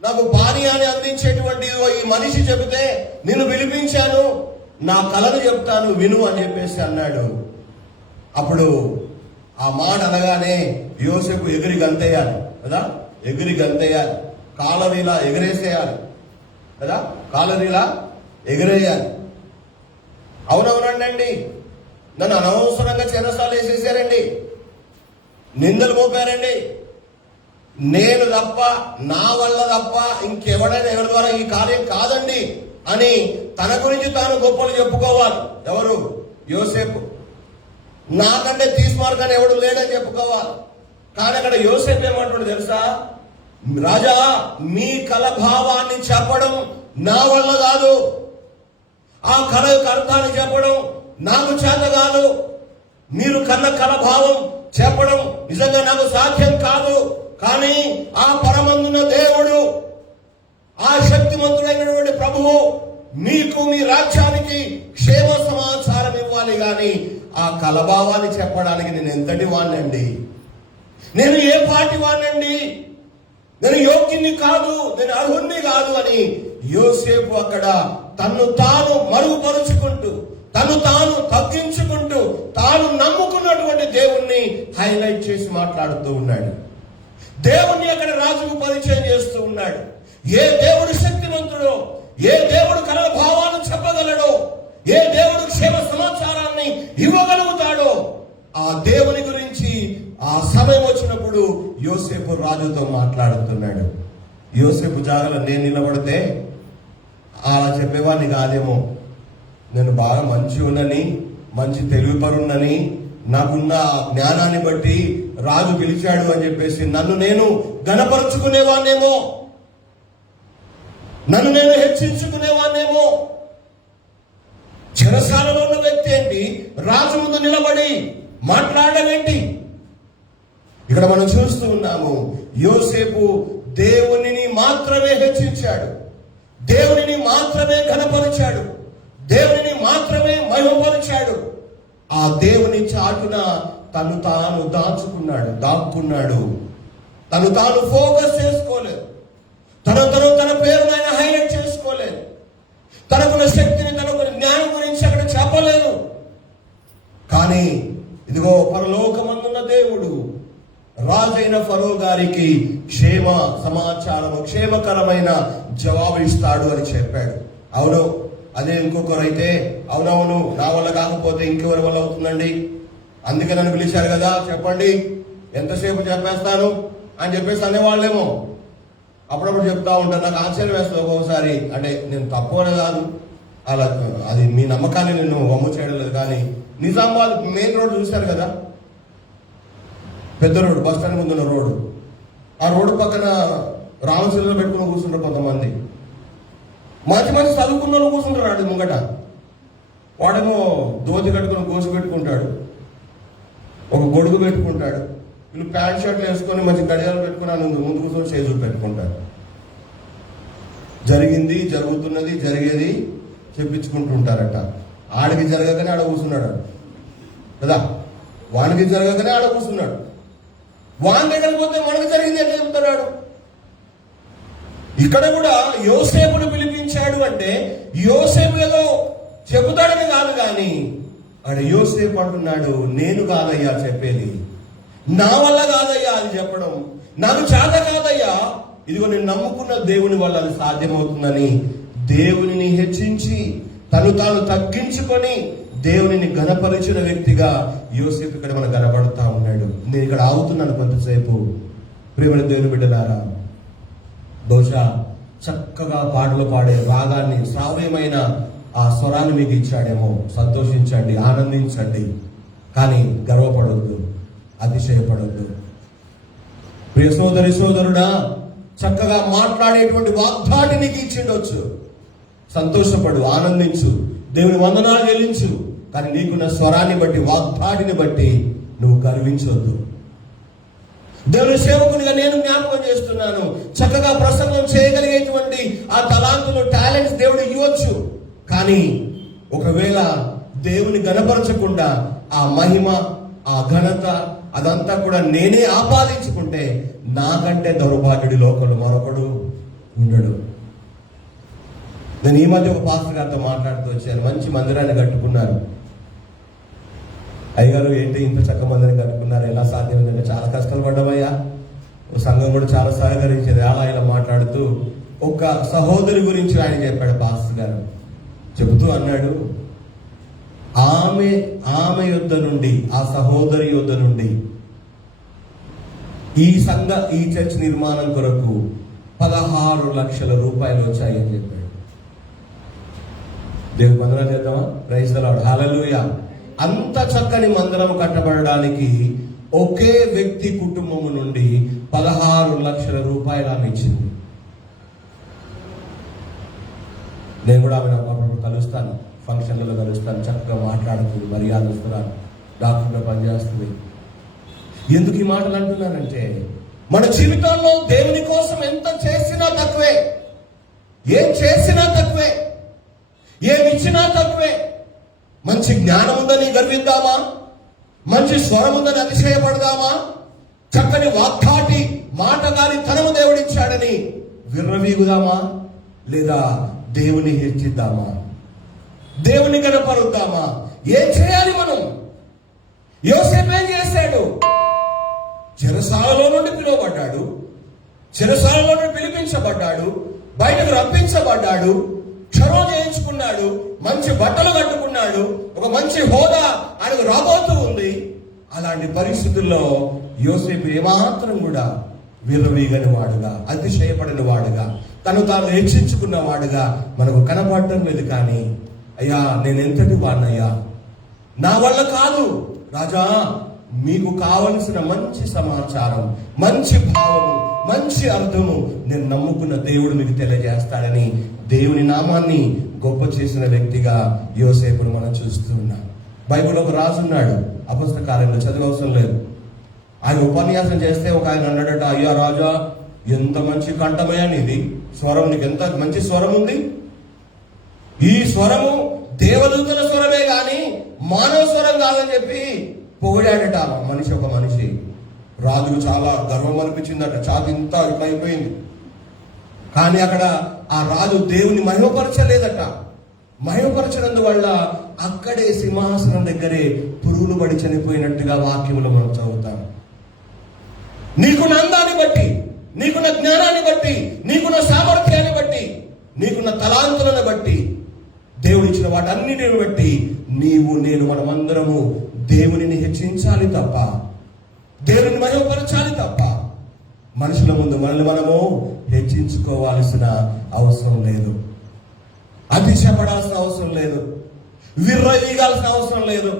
నాకు పానీయాన్ని అందించేటువంటి ఈ మనిషి చెబితే నిన్ను పిలిపించాను, నా కళను చెప్తాను విను అని చెప్పేసి అన్నాడు. అప్పుడు ఆ మాట అనగానే యోసేపు ఎగిరి గంతేయాలి కదా, ఎగిరి గంతేయాలి, కాలరీలా ఎగిరేసేయాలి కదా, కాలరీలా ఎగిరేయాలి. అవునవునండి, నన్ను అనవసరంగా చెరసాలు వేసేసారండి, నిందలు మోపారండి, నేను తప్ప, నా వల్ల తప్ప ఇంకెవడైనా ఎవరి ద్వారా ఈ కార్యం కాదండి అని తన గురించి తాను గొప్పలు చెప్పుకోవాలి. ఎవరు? యోసేపు. నాకంటే తీసుమార్గానే ఎవడు లేడని చెప్పుకోవాలి. కానీ అక్కడ యోసేపు ఏమంటాడు తెలుసా? రాజా, మీ కల భావాన్ని చెప్పడం నా వల్ల కాదు, ఆ కళ యొక్క అర్థాన్ని చెప్పడం నాకు చేత కాదు, మీరు కన్న కళ భావం చెప్పడం నిజంగా నాకు సాధ్యం కాదు. కానీ ఆ పరమందున దేవుడు, ఆ శక్తిమంతుడైనటువంటి ప్రభువు మీకు, మీ రాజ్యానికి క్షేమ సమాచారం ఇవ్వాలి, కానీ ఆ కలభావాన్ని చెప్పడానికి నేను ఎంతటి వాణ్ణండి, నేను ఏ పాటి వాణ్ణండి, నేను యోగ్యుని కాదు, నేను అర్హుణ్ణి కాదు అని యోసేపు అక్కడ తన్ను తాను మరుగుపరుచుకుంటూ, తను తాను తగ్గించుకుంటూ, తాను నమ్ముకున్నటువంటి దేవుణ్ణి హైలైట్ చేసి మాట్లాడుతూ ఉన్నాడు. దేవుణ్ణి అక్కడ రాజుకు పరిచయం చేస్తూ ఉన్నాడు. ఏ దేవుడు శక్తివంతుడో, ఏ దేవుడు కలల భావాలను చెప్పగలడో, ఏ దేవుడు క్షేమ సమాచారాన్ని ఇవ్వగలుగుతాడో, ఆ దేవుని గురించి ఆ సమయం వచ్చినప్పుడు యోసేపు రాజుతో మాట్లాడుతున్నాడు. యోసేపు జాగలో నేను నిలబడితే అలా చెప్పేవాడిని కాదేమో, నేను బాగా మంచి ఉన్నని, మంచి తెలివిపరున్నని, నాకున్న జ్ఞానాన్ని బట్టి రాజు పిలిచాడు అని చెప్పేసి నన్ను నేను గణపరుచుకునేవాన్నేమో, నన్ను నేను హెచ్చించుకునేవాన్నేమో. చెరసాలలో ఉన్న వ్యక్తి ఏంటి రాజు ముందు నిలబడి మాట్లాడడం ఏంటి? ఇక్కడ మనం చూస్తూ ఉన్నాము, యోసేపు దేవునిని మాత్రమే హెచ్చించాడు, దేవునిని మాత్రమే ఘనపరిచాడు, దేవునిని మాత్రమే మహిమపరిచాడు. ఆ దేవుని చాటున తను తాను దాక్కున్నాడు. తను తాను ఫోకస్ చేసుకోలేదు, తన పేరును ఆయన హైలైట్ చేసుకోలేదు, తనకున్న శక్తిని, తనకున్న జ్ఞానం గురించి అక్కడ చెప్పలేదు. కానీ ఇదిగో పరలోకమందున్న దేవుడు రాజైన ఫరో గారికి క్షేమ సమాచారము, క్షేమకరమైన జవాబు ఇస్తాడు అని చెప్పాడు. అవును, అదే ఇంకొకరైతే అవునవును నా వల్ల కాకపోతే ఇంకెవరి వల్ల అవుతుందండి, అందుకే నన్ను పిలిచారు కదా, చెప్పండి ఎంతసేపు చెప్పేస్తాను అని చెప్పేసి అనేవాళ్ళేమో. అప్పుడప్పుడు చెప్తా ఉంటాను, నాకు ఆశ్చర్యం వేస్తుంది ఒక్కొక్కసారి. అంటే నేను తప్పు అని కాదు, అలా అది మీ నమ్మకాన్ని నేను వమ్ము చేయడం లేదు. కానీ నిజామాబాద్ మెయిన్ రోడ్ చూశారు కదా, పెద్ద రోడ్డు, బస్ స్టాండ్ ముందున్న రోడ్డు. ఆ రోడ్డు పక్కన రామశిలలో పెట్టుకుని కూర్చుంటారు కొంతమంది. మంచి మంచి చదువుకున్న వాళ్ళు కూర్చుంటారు ఆడి ముంగట. వాడేమో దోతి కట్టుకుని గోసి పెట్టుకుంటాడు, ఒక గొడుగు పెట్టుకుంటాడు. వీళ్ళు ప్యాంట్ షర్ట్లు వేసుకొని మంచి గడియాలు పెట్టుకుని ముందు కూర్చొని చేతులు పెట్టుకుంటాడు. జరిగింది, జరుగుతున్నది, జరిగేది చెప్పించుకుంటుంటారట. ఆడికి జరగకనే ఆడ కూర్చున్నాడు కదా, వానికి జరగకనే ఆడ కూర్చున్నాడు. వాని దగ్గరికి పోతే మనకు జరిగింది ఎట్లా చెప్తున్నాడు. ఇక్కడ కూడా యోసేపును పిలిపించాడు అంటే యోసేపు ఏదో చెబుతాడని కాదు, కానీ ఆడ యోసేపు అంటున్నాడు, నేను కాదయ్యా చెప్పేది, నా వల్ల కాదయ్యా అది చెప్పడం, నాకు చేత కాదయ్యా, ఇదిగో నేను నమ్ముకున్న దేవుని వల్ల అది సాధ్యమవుతుందని దేవునిని హెచ్చించి తను తాను తగ్గించుకొని దేవునిని ఘనపరిచిన వ్యక్తిగా యోసేపు ఇక్కడ మనకు కనబడుతూ ఉన్నాడు. నేను ఇక్కడ ఆగుతున్నాను కొంతసేపు. ప్రియమైన దేవుని బిడ్డలారా, బహుశా చక్కగా పాటలు పాడే రాగాన్ని, శ్రావ్యమైన ఆ స్వరాన్ని మీకు ఇచ్చాడేమో. సంతోషించండి, ఆనందించండి, కానీ గర్వపడొద్దు, అతిశయపడొద్దు. ప్రియ సోదరి సోదరుడా, చక్కగా మాట్లాడేటువంటి వాగ్దాటి నీకు ఇచ్చిండొచ్చు. సంతోషపడు, ఆనందించు, దేవుని వందనాలు చెల్లించు. కానీ నీకున్న స్వరాన్ని బట్టి, వాగ్దాటిని బట్టి నువ్వు గర్వించవద్దు. దేవుని సేవకునిగా నేను జ్ఞాపకం చేస్తున్నాను, చక్కగా ప్రసంగం చేయగలిగేటువంటి ఆ తలాంతులు, టాలెంట్స్ దేవుడు ఇవ్వచ్చు. కానీ ఒకవేళ దేవుని గణపరచకుండా ఆ మహిమ, ఆ ఘనత అదంతా కూడా నేనే ఆపాదించుకుంటే నాకంటే దౌర్భాగ్యుడి లోకంలో మరొకడు ఉండడు. నేను ఈ మధ్య ఒక పాస్టర్ గారితో మాట్లాడుతూ వచ్చాను. మంచి మందిరాన్ని కట్టుకున్నారు. అయ్యగారు, ఏంటి ఇంత చక్క మందిరం కట్టుకున్నారు, ఎలా సాధ్యమైందంటే చాలా కష్టాలు పడ్డామయ్యా, సంఘం కూడా చాలా సహకరించేది. అలా ఇలా మాట్లాడుతూ ఒక సహోదరి గురించి ఆయన చెప్పాడు పాస్టర్ గారు. చెబుతూ అన్నాడు, ఆమె యుద్ధ నుండి, ఆ సహోదరి యుద్ధ నుండి ఈ చర్చ్ నిర్మాణం కొరకు 16 లక్షల రూపాయలు వచ్చాయి అని చెప్పాడు. దేవుని వందనాలు చేద్దామా? ప్రైజ్ ది లార్డ్, హల్లెలూయా. అంత చక్కని మందిరం కట్టబడడానికి ఒకే వ్యక్తి కుటుంబము నుండి 16 లక్షల రూపాయలు ఆమె ఇచ్చింది. నేను కూడా ఆమె అప్పుడు కలుస్తాను, ఫంక్షన్లలో కలుస్తాను, చక్కగా మాట్లాడుతుంది, మర్యాదస్తున్నాను, డాక్టర్గా పనిచేస్తుంది. ఎందుకు ఈ మాటలు అంటున్నానంటే, మన జీవితాల్లో దేవుని కోసం ఎంత చేసినా తక్కువే, ఏం చేసినా తక్కువే, ఏమిచ్చినా తక్కువే. మంచి జ్ఞానం ఉందని గర్విద్దామా? మంచి స్వరం ఉందని అతిశయపడదామా? చక్కని వాగ్దాటి మాటగాని తనము దేవుడిచ్చాడని విర్రవీగుదామా? లేదా దేవుని హెచ్చిద్దామా? దేవుని కనపరుద్దామా? ఏం చేయాలి మనం? యోసేపు ఏం చేశాడు? చెరసాలలో నుండి పిలువబడ్డాడు, చెరసాలలో నుండి పిలిపించబడ్డాడు, బయటకు రప్పించబడ్డాడు, క్షరం చేయించుకున్నాడు, మంచి బట్టలు కట్టుకున్నాడు, ఒక మంచి హోదా ఆయనకు రాబోతూ ఉంది. అలాంటి పరిస్థితుల్లో యోసేపు ఏమాత్రం కూడా విర్రవీగని వాడుగా, అతిశయపడని వాడుగా, తను తాను హెచ్చించుకున్న వాడుగా మనకు కనపడటం లేదు. కానీ అయ్యా, నేను ఎంతటి వాడినయ్యా, నా వల్ల కాదు రాజా, మీకు కావలసిన మంచి సమాచారం, మంచి భావము, మంచి అర్థము నేను నమ్ముకున్న దేవుడు మీకు తెలియజేస్తాడని దేవుని నామాన్ని గొప్ప చేసిన వ్యక్తిగా యోసేపును మనం చూస్తూ ఉన్నాం. బైబిల్లో ఒక రాజున్నాడు, అపొస్తలుల కార్యంలో చదువు అవసరం లేదు. ఆయన ఉపన్యాసం చేస్తే ఒక ఆయన అన్నాడట, అయ్యా రాజా, ఎంత మంచి కంఠమయ్యా నీది, స్వరం, నీకు ఎంత మంచి స్వరం ఉంది, ఈ స్వరము దేవదూతల స్వరమే గాని మానవ స్వరం కాదని చెప్పి పొగిడాడట ఒక మనిషి. రాజుకు చాలా గర్వం అనిపించిందట, ఛాతి ఇంత ఇట్లా అయిపోయింది. కానీ అక్కడ ఆ రాజు దేవుని మహిమపరచలేదట. మహిమపరచడం వల్ల అక్కడే సింహాసనం దగ్గరే పురుగులు పడి చనిపోయినట్టుగా వాక్యములో మనం చదువుతాం. నీకున్న అందాన్ని బట్టి, నీకున్న జ్ఞానాన్ని బట్టి, నీకున్న సామర్థ్యాన్ని బట్టి, నీకున్న తలాంతులను బట్టి, దేవుడిచ్చిన వాటన్నిటిని బట్టి నీవు నేను మనమందరము దేవునిని హెచ్చించాలి తప్ప, దేవుని మహిమపరచాలి తప్ప, మనుషుల ముందు మనల్ని మనము హెచ్చించుకోవాల్సిన అవసరం లేదు. అతిశయపడాల్సిన అవసరం లేదు. విర్రవీగాల్సిన అవసరం లేదు.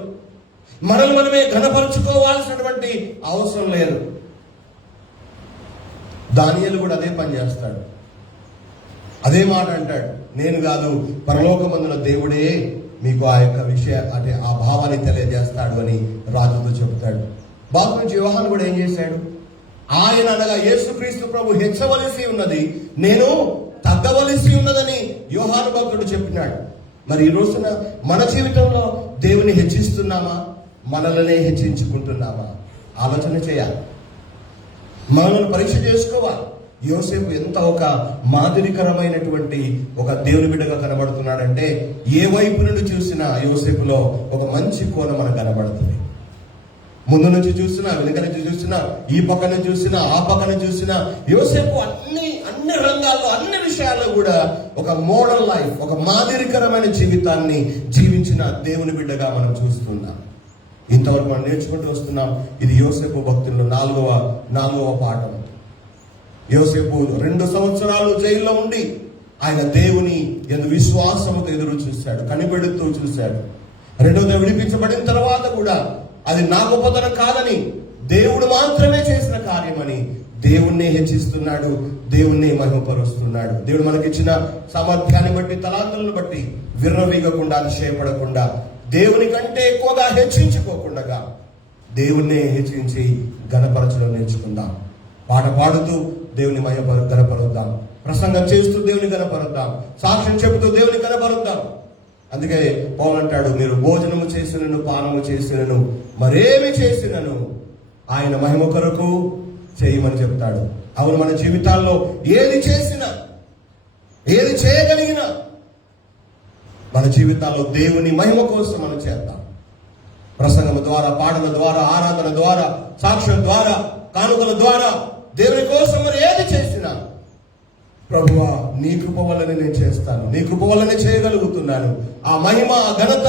మనల్ని మనమే ఘనపరుచుకోవాల్సినటువంటి అవసరం లేదు. దానియేలు కూడా అదే పని చేస్తాడు. అదే మాట అంటాడు, నేను కాదు పరలోకమందున దేవుడే మీకు ఆ యొక్క అంటే ఆ భావాన్ని తెలియజేస్తాడు అని రాజుతో చెబుతాడు. బాబు నుంచి యోహాను కూడా ఏం చేశాడు? ఆయన అనగా యేసుక్రీస్తు ప్రభు హెచ్చవలసి ఉన్నది, నేను తగ్గవలసి ఉన్నదని యోహాను భక్తుడు చెప్పినాడు. మరి ఈ రోజున మన జీవితంలో దేవుని హెచ్చిస్తున్నామా, మనల్నే హెచ్చించుకుంటున్నామా? ఆలోచన చేయాలి. మనల్ని పరీక్ష చేసుకోవాలి. యోసేపు ఎంత ఒక మాదిరికరమైనటువంటి ఒక దేవుని బిడ్డగా కనబడుతున్నాడంటే, ఏ వైపు నుండి చూసినా యోసేపులో ఒక మంచి కోణం మనకు కనబడుతుంది. ముందు నుంచి చూసినా, వెనుక నుంచి చూసినా, ఈ పక్కన చూసినా, ఆ పక్కన చూసినా, యోసేపు అన్ని రంగాల్లో, అన్ని విషయాల్లో కూడా ఒక మోడల్ లైఫ్, ఒక మాదిరికరమైన జీవితాన్ని జీవించిన దేవుని బిడ్డగా మనం చూస్తున్నాం. ఇంతవరకు మనం నేర్చుకుంటూ వస్తున్నాం. ఇది యోసేపు భక్తుల్లో నాలుగవ పాఠం. యోసేపు 2 సంవత్సరాలు జైల్లో ఉండి ఆయన దేవుని ఎందు విశ్వాసముతో ఎదురు చూశాడు, కనిపెడుతూ చూశాడు. రెండోది విడిపించబడిన తర్వాత కూడా అది నా గొప్పతనం కాదని, దేవుడు మాత్రమే చేసిన కార్యమని దేవుణ్ణి హెచ్చిస్తున్నాడు, దేవుణ్ణి మహిమపరుస్తున్నాడు. దేవుడు మనకిచ్చిన సామర్థ్యాన్ని బట్టి, తలాంతులను బట్టి విర్రవీగకుండా, అతిశయపడకుండా, దేవుని కంటే ఎక్కువగా హెచ్చించుకోకుండా దేవుణ్ణి హెచ్చించి ఘనపరచడం నేర్చుకుందాం. పాట పాడుతూ దేవుని గనపరుద్దాం. ప్రసంగం చేస్తూ దేవుని గనపరుద్దాం. సాక్ష్యం చెబుతూ దేవుని గనపరుద్దాం. అందుకే పౌలు అంటాడు, మీరు భోజనము చేసినను, పానము చేసినను, మరేమి చేసినను ఆయన మహిమ కొరకు చేయమని చెప్తాడు. అవును, మన జీవితాల్లో ఏది చేసినా, ఏది చేయగలిగినా మన జీవితాల్లో దేవుని మహిమ కోసం మనం చేద్దాం. ప్రసంగం ద్వారా, పాటల ద్వారా, ఆరాధన ద్వారా, సాక్ష్యం ద్వారా, కానుకల ద్వారా దేవుని కోసం మరి ఏది చేసినా, ప్రభువా నీ కృప వల్లనే నేను చేస్తాను, నీ కృప వల్లనే చేయగలుగుతున్నాను, ఆ మహిమ, ఆ ఘనత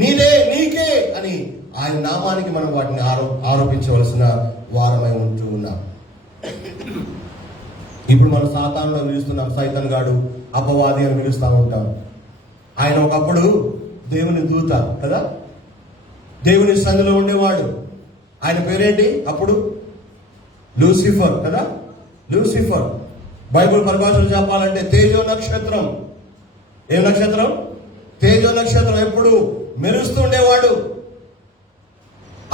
నీదే, నీకే అని ఆయన నామానికి మనం వాటిని ఆరోపించవలసిన వారమై ఉంటూ ఉన్నాం. ఇప్పుడు మనం సాతానులో పిలుస్తున్నాం, సైతాన్ గాడు, అపవాది అని పిలుస్తూ ఉంటాం. ఆయన ఒకప్పుడు దేవుని దూత కదా, దేవుని సన్నిధిలో ఉండేవాడు. ఆయన పేరేంటి అప్పుడు? లూసిఫర్ కదా. లూసిఫర్ బైబిల్ పరిభాషలో చెప్పాలంటే తేజో నక్షత్రం. ఏం నక్షత్రం? తేజో నక్షత్రం. ఎప్పుడు మెరుస్తూ ఉండేవాడు.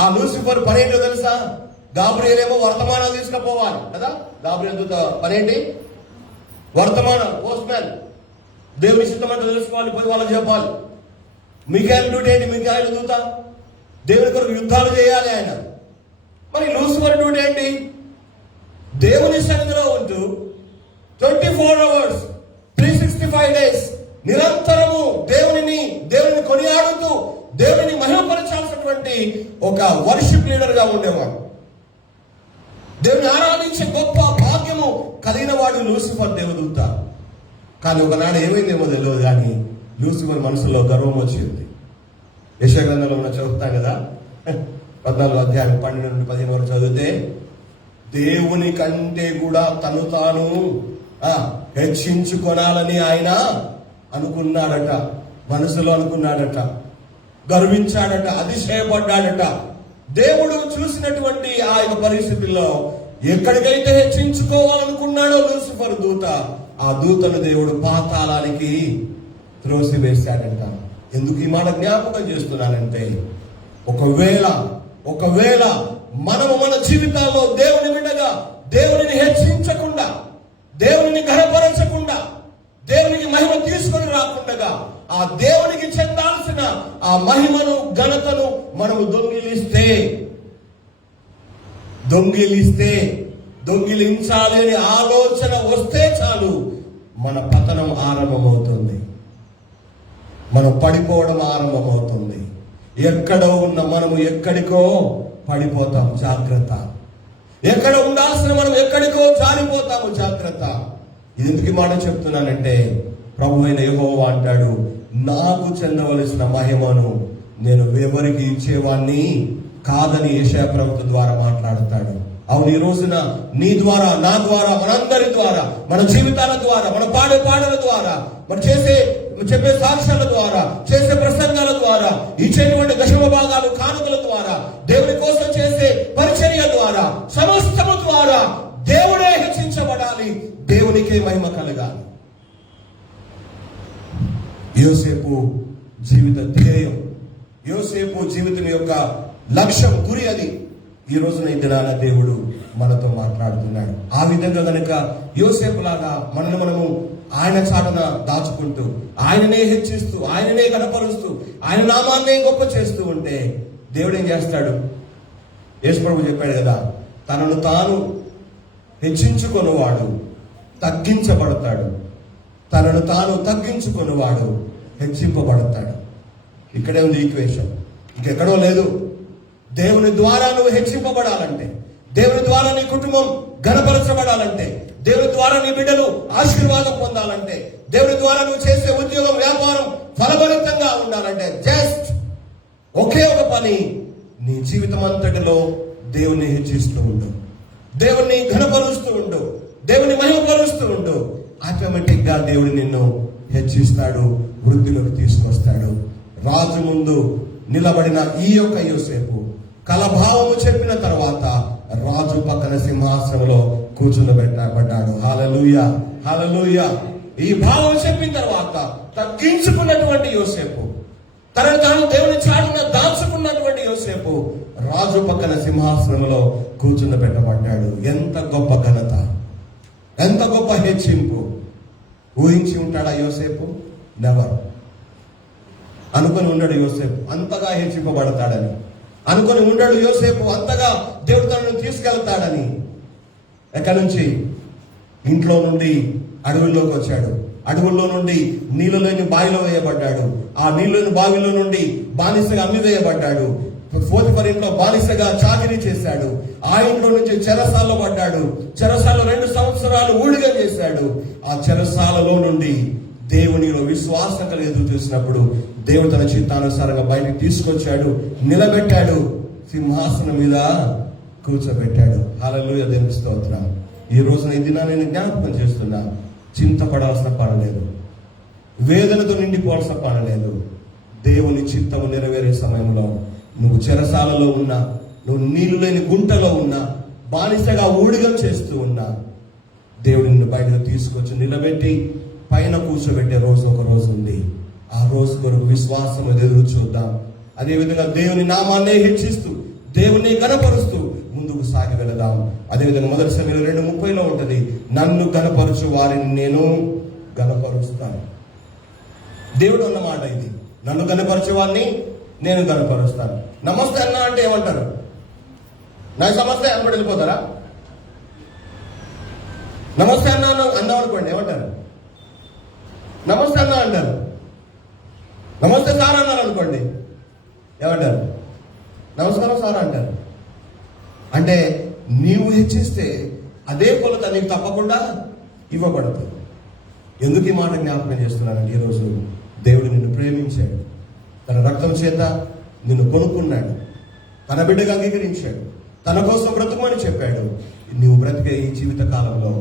ఆ లూసిఫర్ పనేంటో తెలుసా? గాబ్రియల్ ఏమో వర్తమానాలు తీసుకుపోవాలి కదా. గాబ్రియల్ దూత పనేంటి? వర్తమానం, పోస్ట్మ్యాన్. దేవుని చిత్తమంతా తెలుసుకోవాలి, పోయి వాళ్ళకి చెప్పాలి. మిఖాయిల్ డ్యూటీ ఏంటి? మిఖాయిల్ దూత దేవుని కొరకు యుద్ధాలు చేయాలి ఆయన. మరి లూసిఫర్ డ్యూటీ ఏంటి? దేవుని సన్నిధిలో ఉంటూ 24 hours 365 days నిరంతరము దేవుని కొనియాడుతూ దేవుని మహిమపరచాల్సినటువంటి ఒక వర్షిప్ లీడర్ గా ఉండేవాడు. దేవుని ఆరాధించే గొప్ప భాగ్యము కలిగిన వాడు లూసిఫర్ దేవదూత. కానీ ఒకనాడు ఏమైందేమో తెలియదు, కానీ లూసిఫర్ మనసులో గర్వం వచ్చింది. యెషయా గ్రంథంలో మనం చదువుతాం కదా, 14వ అధ్యాయం 12 నుండి 15 వరకు చదివితే, దేవుని కంటే కూడా తను తాను హెచ్చించుకొనాలని ఆయన అనుకున్నాడట, మనసులో అనుకున్నాడట, గర్వించాడట, అతిశయపడ్డాడట. దేవుడు చూసినటువంటి ఆ యొక్క పరిస్థితుల్లో ఎక్కడికైతే హెచ్చించుకోవాలనుకున్నాడో లూసిఫర్ దూత, ఆ దూతను దేవుడు పాతాళానికి త్రోసివేశాడంట. ఎందుకు ఈ మాట జ్ఞాపకం చేస్తున్నానంటే, ఒకవేళ మనము మన జీవితాల్లో దేవుని బిడ్డగా దేవుని హెచ్చించకుండా, దేవుని ఘనపరచకుండా, దేవునికి మహిమ తీసుకొని రాకుండా, ఆ దేవునికి చెందాల్సిన ఆ మహిమను, ఘనతను మనము దొంగిలించాలి అనే ఆలోచన వస్తే చాలు, మన పతనం ఆరంభమవుతుంది, మనం పడిపోవడం ఆరంభమవుతుంది. ఎక్కడో ఉన్న మనము ఎక్కడికో పడిపోతాం, జాగ్రత్త. ఎక్కడ ఉండాల్సిన మనం ఎక్కడికో జారిపోతాము, జాగ్రత్త. ఇది ఎందుకు ఈ మాట చెప్తున్నానంటే, ప్రభు అయిన యెహోవా అంటాడు, నాకు చెందవలసిన మహిమను నేను ఎవరికి ఇచ్చేవాణ్ణి కాదని యెషయా ప్రవక్త ద్వారా మాట్లాడతాడు. అవును, ఈ రోజున నీ ద్వారా, నా ద్వారా, మనందరి ద్వారా, మన జీవితాల ద్వారా, మన పాడే పాటల ద్వారా, మన చెప్పే సాక్ష్యాల ద్వారా, చేసే ప్రసంగాల ద్వారా, ఇచ్చేటువంటి దశమ భాగాలు కానుకల ద్వారా, దేవుని కోసం చేసే పరిచర్య ద్వారా, సమస్తము ద్వారా దేవుడే హెచ్చించబడాలి, దేవునికే మహిమ కలగాలి. యోసేపు జీవిత ధ్యేయం, యోసేపు జీవితం యొక్క లక్ష్యం, గురి అది. ఈ రోజున ఈ దినాన దేవుడు మనతో మాట్లాడుతున్నాడు. ఆ విధంగా గనుక యోసేపు లాగా మనము ఆయన చాటున దాచుకుంటూ, ఆయననే హెచ్చిస్తూ, ఆయననే కనపరుస్తూ, ఆయన నామాన్నే గొప్ప చేస్తూ ఉంటే దేవుడు ఏం చేస్తాడు? యేసు ప్రభు చెప్పాడు కదా, తనను తాను హెచ్చించుకొనివాడు తగ్గించబడతాడు, తనను తాను తగ్గించుకొనివాడు హెచ్చింపబడతాడు. ఇక్కడే ఉంది ఈక్వేషన్, ఇంకెక్కడో లేదు. దేవుని ద్వారా నువ్వు హెచ్చింపబడాలంటే, దేవుని ద్వారా నీ కుటుంబం ఘనపరచబడాలంటే, దేవుని ద్వారా నీ బిడ్డలు ఆశీర్వాదం పొందాలంటే, దేవుని ద్వారా నువ్వు చేసే ఉద్యోగం, వ్యాపారం ఫలభరితంగా ఉండాలంటే, జస్ట్ ఒకే ఒక పని, నీ జీవితం అంతటిలో దేవుని హెచ్చిస్తూ ఉండు, దేవుణ్ణి ఘనపరుస్తూ ఉండు, దేవుని మహిమపరుస్తూ ఉండు. ఆటోమేటిక్ గా దేవుడు నిన్ను హెచ్చిస్తాడు, వృద్ధిలోకి తీసుకొస్తాడు. రాజు ముందు నిలబడిన ఈ యొక్క యోసేపు కలభావము చెప్పిన తర్వాత రాజు పక్కన సింహాసనంలో కూర్చుండబెట్టబడ్డాడు. హల్లెలూయా, హల్లెలూయా. ఈ భావం చెప్పిన తర్వాత తగ్గించుకున్నటువంటి యోసేపు, తనను తాను దేవుని చాటున దాచుకున్నటువంటి యోసేపు రాజు పక్కన సింహాసనంలో కూర్చుండబెట్టబడ్డాడు. ఎంత గొప్ప ఘనత, ఎంత గొప్ప హెచ్చింపు. ఊహించి ఉంటాడా యోసేపు? నెవర్. అనుకొని ఉండడు యోసేపు అంతగా హెచ్చింపబడతాడని, అనుకొని ఉండడు యోసేపు అంతగా దేవుడు తనను తీసుకెళ్తాడని. ఎక్కడి నుంచి? ఇంట్లో నుండి అడవుల్లోకి వచ్చాడు, అడవుల్లో నుండి నీళ్ళలోని బావిలో వేయబడ్డాడు, ఆ నీళ్ళలోని బావిలో నుండి బానిసగా అమ్మివేయబడ్డాడు, పోతిఫర్ ఇంట్లో బానిసగా చాకిరీ చేశాడు, ఆ ఇంట్లో నుంచి చెరసాలలో పడ్డాడు, చెరసాలలో 2 సంవత్సరాలు ఊడిగా చేశాడు. ఆ చెరసాలలో నుండి దేవునిలో విశ్వాసం కలిగి ఎదురు చూసినప్పుడు దేవుడు తన చిత్తానుసారంగా బయటకు తీసుకొచ్చాడు, నిలబెట్టాడు, సింహాసనం మీద కూర్చోబెట్టాడు. హల్లెలూయా, దేవుని స్తోత్రం. ఈ రోజున ఈ దినాన్ని నేను జ్ఞాపకం చేస్తున్నా, చింతపడాల్సిన పడలేదు, వేదనతో నిండిపోవాల్సిన పడలేదు. దేవుని చిత్తము నెరవేరే సమయంలో నువ్వు చెరసాలలో ఉన్నా, నువ్వు నీళ్లు లేని గుంటలో ఉన్నా, బానిసగా ఊడిగం చేస్తూ ఉన్నా, దేవుడు నిన్ను బయటకు తీసుకొచ్చి నిలబెట్టి పైన కూర్చోబెట్టే రోజు ఒక రోజు ఉంది. ఆ రోజు కొరకు విశ్వాసం ఎదురు చూద్దాం. అదేవిధంగా దేవుని నామాన్నే హెచ్చిస్తూ, దేవుని కనపరుస్తూ ముందుకు సాగి వెళదాం. అదేవిధంగా మొదటి సమయంలో 2:30 ఉంటది, నన్ను కనపరుచు వారిని నేను కనపరుస్తాను. దేవుడు అన్నమాట ఇది, నన్ను కనపరచు వారిని నేను కనపరుస్తాను. నమస్తే అన్న అంటే ఏమంటారు? నా సమస్తే అనుకుంటే వెళ్ళిపోతారా? నమస్తే అన్న అన్నాం అనుకోండి, ఏమంటారు? నమస్తే అన్న అంటారు. నమస్తే సార్ అన్నారు అనుకోండి, ఏమంటారు? నమస్కారం సార్ అంటారు. అంటే నీవు హెచ్చిస్తే అదే కొలత నీకు తప్పకుండా ఇవ్వబడుతుంది. ఎందుకు ఈ మాట జ్ఞాపకం చేస్తున్నానంటే, ఈరోజు దేవుడు నిన్ను ప్రేమించాడు, తన రక్తం చేత నిన్ను కొనుక్కున్నాడు, తన బిడ్డగా అంగీకరించాడు, తన కోసం బ్రతుకమని చెప్పాడు. నువ్వు బ్రతికే ఈ జీవిత కాలంలో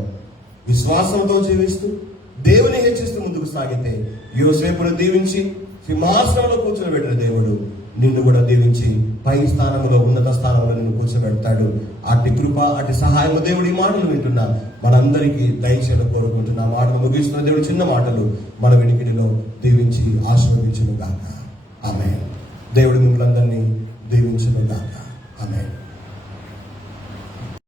విశ్వాసంతో జీవిస్తూ దేవుని హెచ్చిస్తూ ముందుకు సాగితే, యోసేపును దీవించి సింహాసనంలో కూర్చోబెట్టిన దేవుడు నిన్ను కూడా దీవించి పై స్థానంలో, ఉన్నత స్థానంలో నిన్ను కూర్చోబెడతాడు. అటు కృప, అటు సహాయం దేవుడు ఈ మాటలు వింటున్నా మనందరికీ దయచేయాలని కోరుకుంటున్నా. మాటలు ముగిస్తున్న దేవుడు చిన్న మాటలు మన వినికిడిలో దీవించి ఆశీర్వదించును గాక. ఆమేన్. దేవుడు మిమ్మల్ని అందరినీ